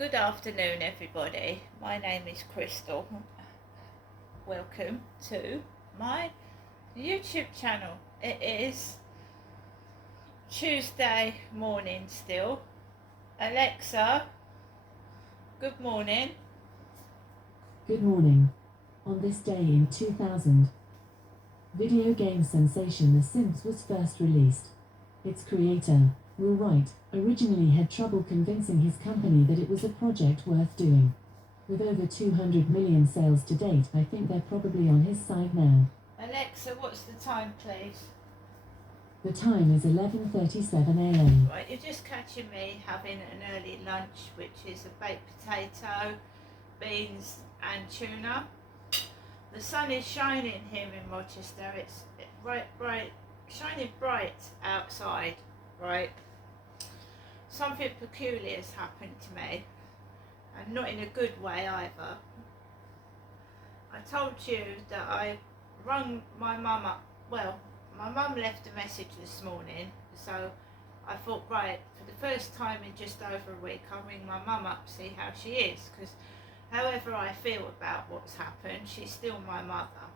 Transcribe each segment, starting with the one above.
Good afternoon, everybody. My name is Crystal. Welcome to my YouTube channel. It is Tuesday morning still. Alexa, good morning. Good morning. On this day in 2000, video game sensation The Sims was first released. Its creator, Will Wright, originally had trouble convincing his company that it was a project worth doing. With over 200 million sales to date, I think they're probably on his side now. Alexa, what's the time, please? The time is 11:37 a.m. Right, you're just catching me having an early lunch, which is a baked potato, beans and tuna. The sun is shining here in Rochester. It's bright, shining bright outside, right? Something peculiar has happened to me, and not in a good way either. I told you that I rung my mum up. Well, my mum left a message this morning, so I thought, right, for the first time in just over a week, I'll ring my mum up, see how she is, because however I feel about what's happened, she's still my mother.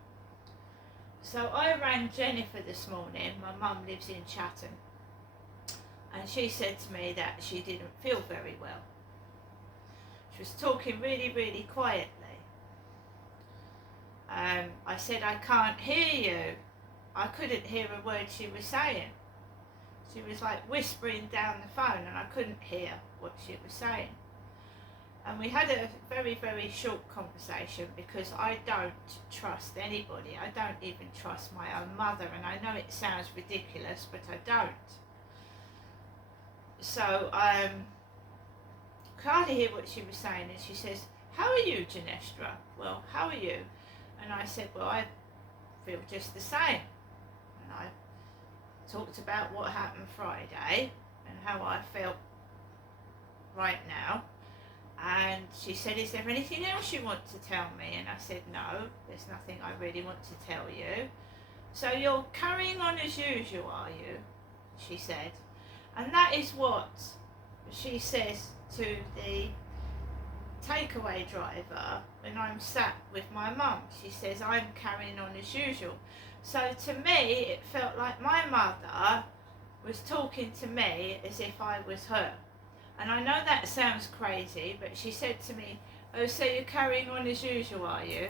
So I rang Jennifer this morning. My mum lives in Chatham, and she said to me that she didn't feel very well. She was talking really quietly. I said, I can't hear you. I couldn't hear a word she was saying. She was like whispering down the phone, and I couldn't hear what she was saying. And we had a very short conversation, because I don't trust anybody. I don't even trust my own mother, and I know it sounds ridiculous, but I don't. So I can't hear what she was saying, and she says, how are you, Janestra? Well, how are you? And I said, well, I feel just the same. And I talked about what happened Friday and how I felt right now. And she said, is there anything else you want to tell me? And I said, no, there's nothing I really want to tell you. So you're carrying on as usual, are you? She said. And that is what she says to the takeaway driver when I'm sat with my mum. She says, I'm carrying on as usual. So to me, it felt like my mother was talking to me as if I was her. And I know that sounds crazy, but she said to me, oh, so you're carrying on as usual, are you?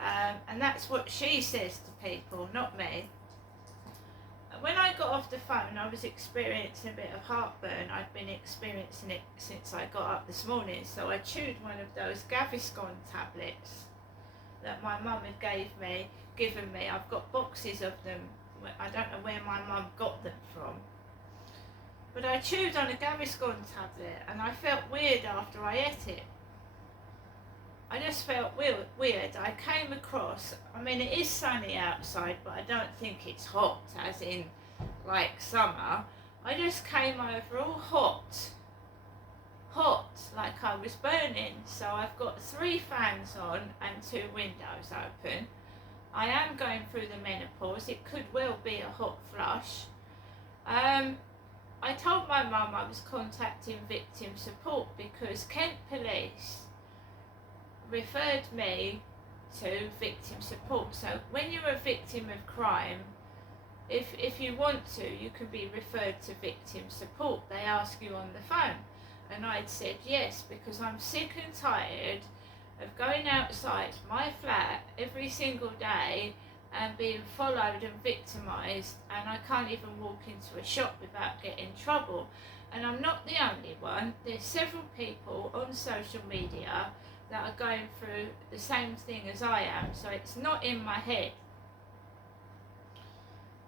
And that's what she says to people, not me. When I got off the phone, I was experiencing a bit of heartburn. I'd been experiencing it since I got up this morning, so I chewed one of those Gaviscon tablets that my mum had given me. I've got boxes of them. I don't know where my mum got them from. But I chewed on a Gaviscon tablet, and I felt weird after I ate it. I just felt weird. I came across, I mean, it is sunny outside, but I don't think it's hot, as in like summer. I just came over all hot, like I was burning. So I've got 3 fans on and 2 windows open. I am going through the menopause. It could well be a hot flush. I told my mum I was contacting victim support because Kent Police referred me to victim support. So when you're a victim of crime, if you want to, you can be referred to victim support. They ask you on the phone. And I'd said yes, because I'm sick and tired of going outside my flat every single day and being followed and victimised, and I can't even walk into a shop without getting in trouble. And I'm not the only one. There's several people on social media that are going through the same thing as I am, so it's not in my head.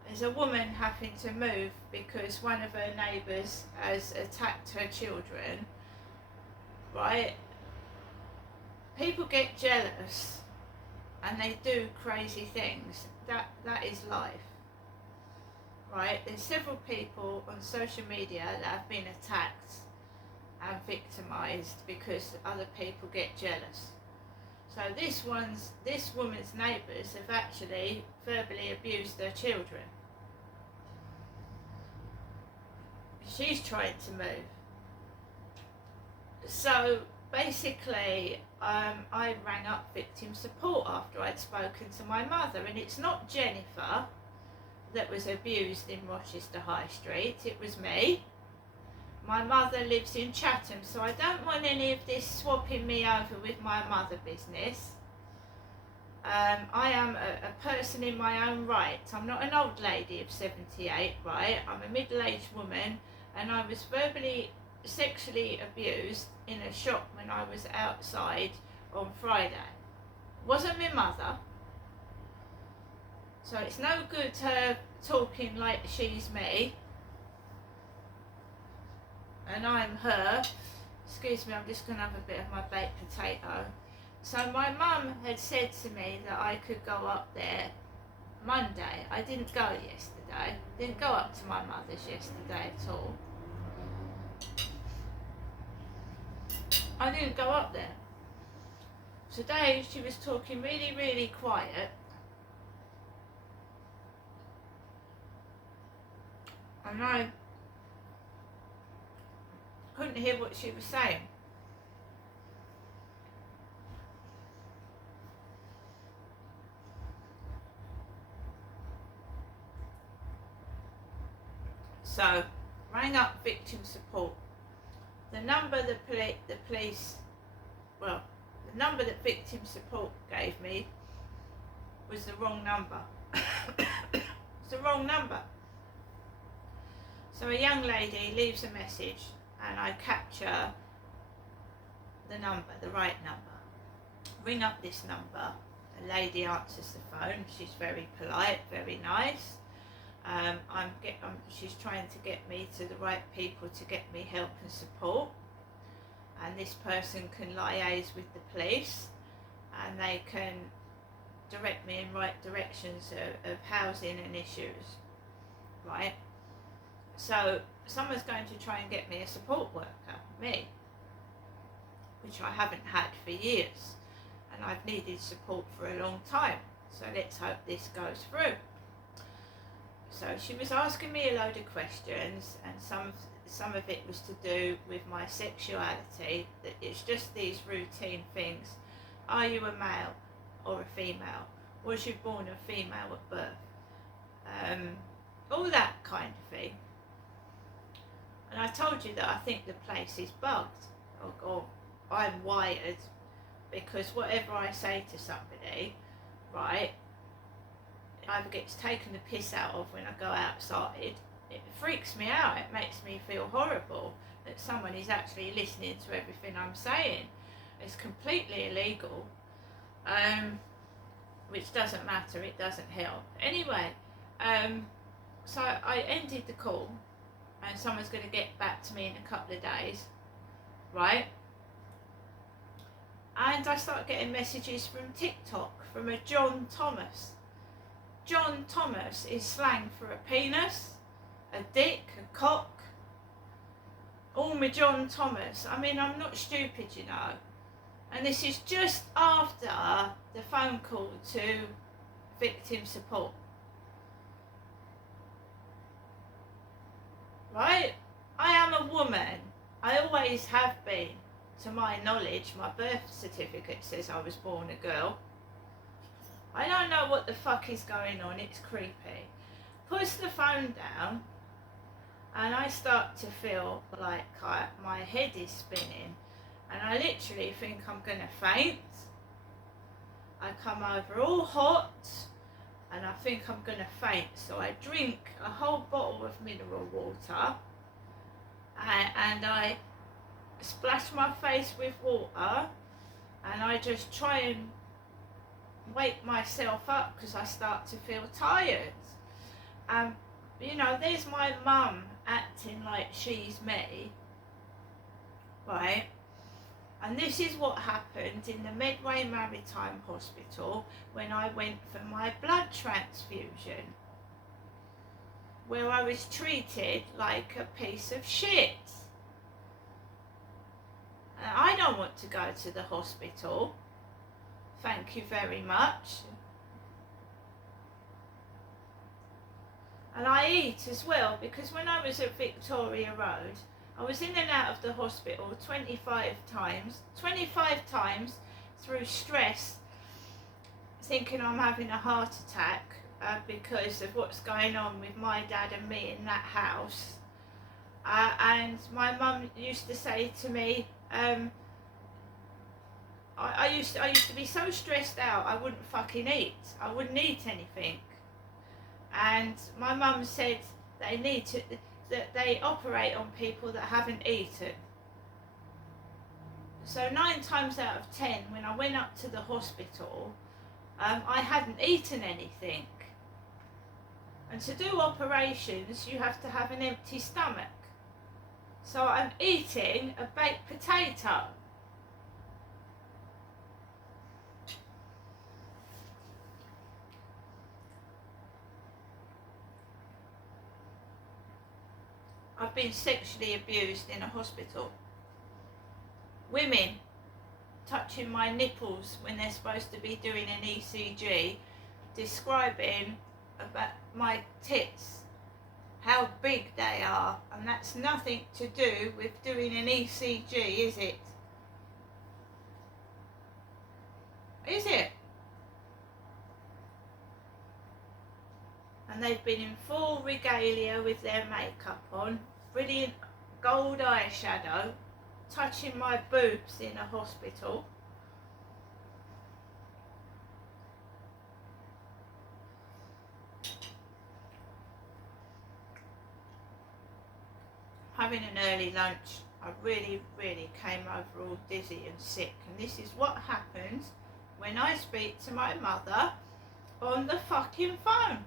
There's a woman having to move because one of her neighbours has attacked her children, right? People get jealous and they do crazy things. That is life, right? There's several people on social media that have been attacked and victimised because other people get jealous. So this woman's neighbours have actually verbally abused their children. She's trying to move. So basically, I rang up victim support after I'd spoken to my mother, and it's not Jennifer that was abused in Rochester High Street, it was me. My mother lives in Chatham, so I don't want any of this swapping me over with my mother business. I am a person in my own right. I'm not an old lady of 78, right? I'm a middle-aged woman, and I was verbally, sexually abused in a shop when I was outside on Friday. It wasn't my mother. So it's no good her talking like she's me and I'm her. Excuse me, I'm just going to have a bit of my baked potato. So my mum had said to me that I could go up there Monday. I didn't go yesterday. Didn't go up to my mother's yesterday at all. I didn't go up there. Today she was talking really, really quiet. And I couldn't hear what she was saying. So, rang up victim support. The number the number that victim support gave me was the wrong number. It's the wrong number. So a young lady leaves a message and I capture the number, the right number. Ring up this number. A lady answers the phone. She's very polite, very nice. She's trying to get me to the right people to get me help and support. And this person can liaise with the police and they can direct me in right directions of housing and issues, right? So someone's going to try and get me a support worker, me, which I haven't had for years, and I've needed support for a long time. So let's hope this goes through. So she was asking me a load of questions, and some of it was to do with my sexuality, that it's just these routine things. Are you a male or a female? Was you born a female at birth? All that kind of thing. And I told you that I think the place is bugged, or I'm wired, because whatever I say to somebody, right, either gets taken the piss out of when I go outside. It freaks me out. It makes me feel horrible that someone is actually listening to everything I'm saying. It's completely illegal, which doesn't matter. It doesn't help. Anyway, so I ended the call, and someone's going to get back to me in a couple of days, right? And I start getting messages from TikTok from a John Thomas. John Thomas is slang for a penis, a dick, a cock. All my John Thomas. I mean, I'm not stupid, you know. And this is just after the phone call to victim support. Right? I am a woman. I always have been. To my knowledge, my birth certificate says I was born a girl. I don't know what the fuck is going on, it's creepy. Puts the phone down and I start to feel like my head is spinning and I literally think I'm gonna faint. I come over all hot and I think I'm gonna faint, so I drink a whole bottle of mineral water and I splash my face with water and I just try and wake myself up because I start to feel tired. You know, there's my mum acting like she's me, right? And this is what happened in the Medway Maritime Hospital when I went for my blood transfusion, where I was treated like a piece of shit. And I don't want to go to the hospital. Thank you very much. And I eat as well, because when I was at Victoria Road, I was in and out of the hospital 25 times. 25 times through stress, thinking I'm having a heart attack because of what's going on with my dad and me in that house. And my mum used to say to me, I used to be so stressed out I wouldn't fucking eat. I wouldn't eat anything. And my mum said that they operate on people that haven't eaten. So 9 times out of 10, when I went up to the hospital, I hadn't eaten anything. And to do operations, you have to have an empty stomach. So I'm eating a baked potato. I've been sexually abused in a hospital. Women touching my nipples when they're supposed to be doing an ECG, describing about my tits, how big they are, and that's nothing to do with doing an ECG, is it? Is it? And they've been in full regalia with their makeup on, brilliant gold eyeshadow, touching my boobs in a hospital. Having an early lunch, I really came over all dizzy and sick, and this is what happens when I speak to my mother on the fucking phone.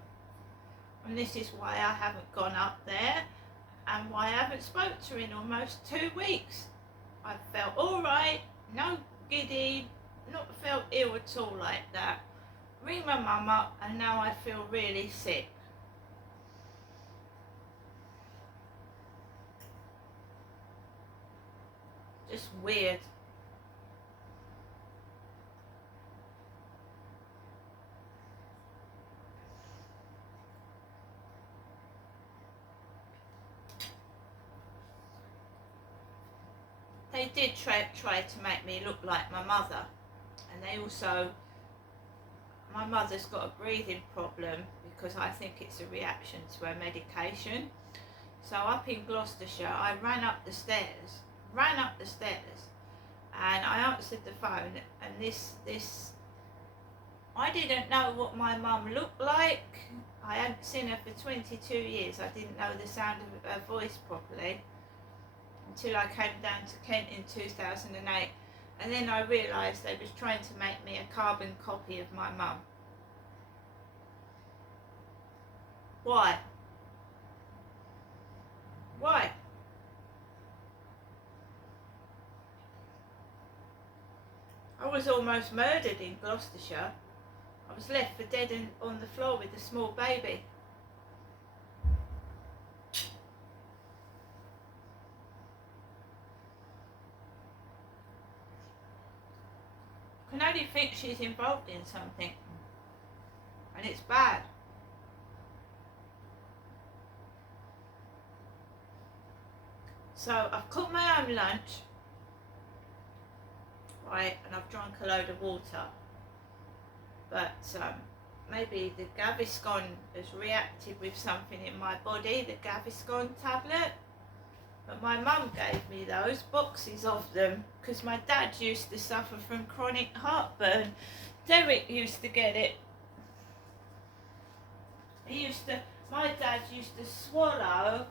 And this is why I haven't gone up there and why I haven't spoke to her in almost 2 weeks. I felt alright, no giddy, not felt ill at all like that. Ring my mum up and now I feel really sick. Just weird. They did try to make me look like my mother, and they also, my mother's got a breathing problem because I think it's a reaction to her medication. So up in Gloucestershire, I ran up the stairs, and I answered the phone, and this I didn't know what my mum looked like. I hadn't seen her for 22 years. I didn't know the sound of her voice properly until I came down to Kent in 2008, and then I realised they was trying to make me a carbon copy of my mum. Why? Why? I was almost murdered in Gloucestershire. I was left for dead on the floor with a small baby. I can only think she's involved in something, and it's bad. So I've cooked my own lunch, right, and I've drunk a load of water, but maybe the Gaviscon has reacted with something in my body, the Gaviscon tablet. But my mum gave me those boxes of them because my dad used to suffer from chronic heartburn. Derek used to get it. My dad used to swallow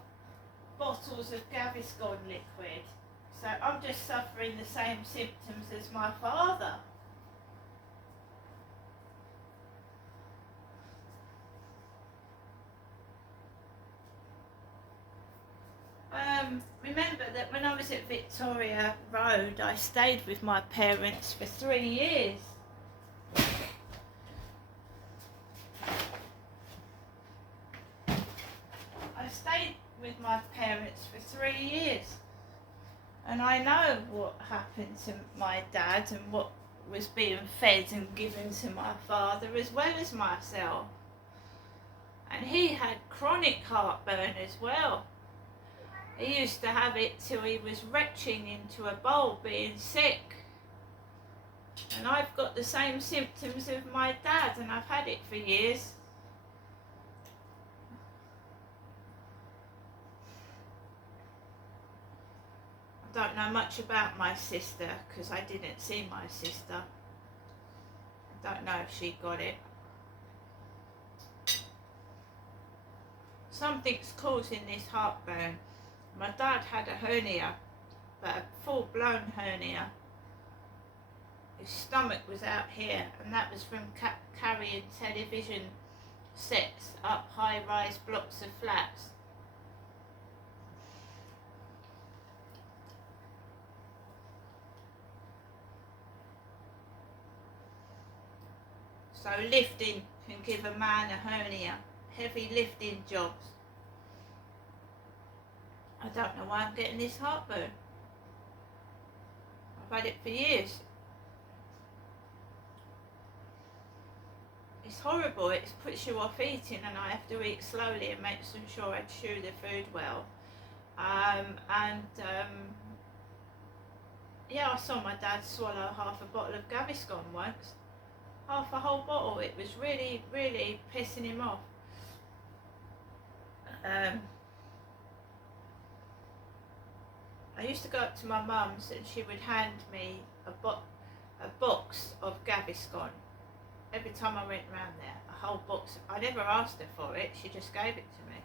bottles of Gaviscon liquid. So I'm just suffering the same symptoms as my father. Remember that when I was at Victoria Road, I stayed with my parents for 3 years. I stayed with my parents for 3 years. And I know what happened to my dad and what was being fed and given to my father as well as myself. And he had chronic heartburn as well. He used to have it till he was retching into a bowl, being sick. And I've got the same symptoms of my dad, and I've had it for years. I don't know much about my sister because I didn't see my sister. I don't know if she got it. Something's causing this heartburn. My dad had a hernia, but a full-blown hernia. His stomach was out here, and that was from carrying television sets up high-rise blocks of flats. So lifting can give a man a hernia. Heavy lifting jobs. I don't know why I'm getting this heartburn. I've had it for years. It's horrible. It puts you off eating, and I have to eat slowly and make sure I chew the food well. Yeah, I saw my dad swallow half a bottle of Gaviscon once. Half a whole bottle. It was really, really pissing him off. I used to go up to my mum's and she would hand me a box of Gaviscon. Every time I went round there, a whole box. I never asked her for it, she just gave it to me.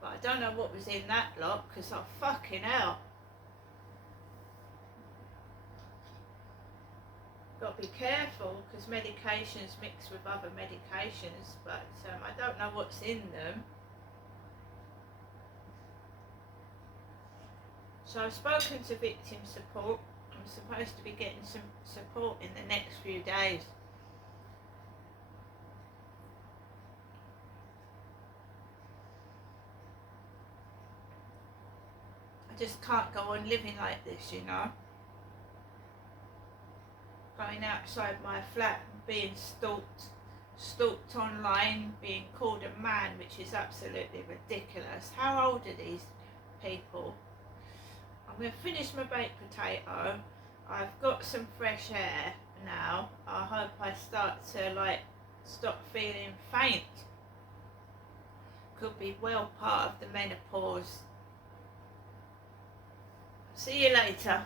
But I don't know what was in that lot, because oh fucking hell. Got to be careful, because medications mix with other medications, but I don't know what's in them. So I've spoken to victim support. I'm supposed to be getting some support in the next few days. I just can't go on living like this, you know. Going outside my flat and being stalked online, being called a man, which is absolutely ridiculous. How old are these people? I'm going to finish my baked potato. I've got some fresh air now. I hope I start to stop feeling faint. Could be well part of the menopause. See you later.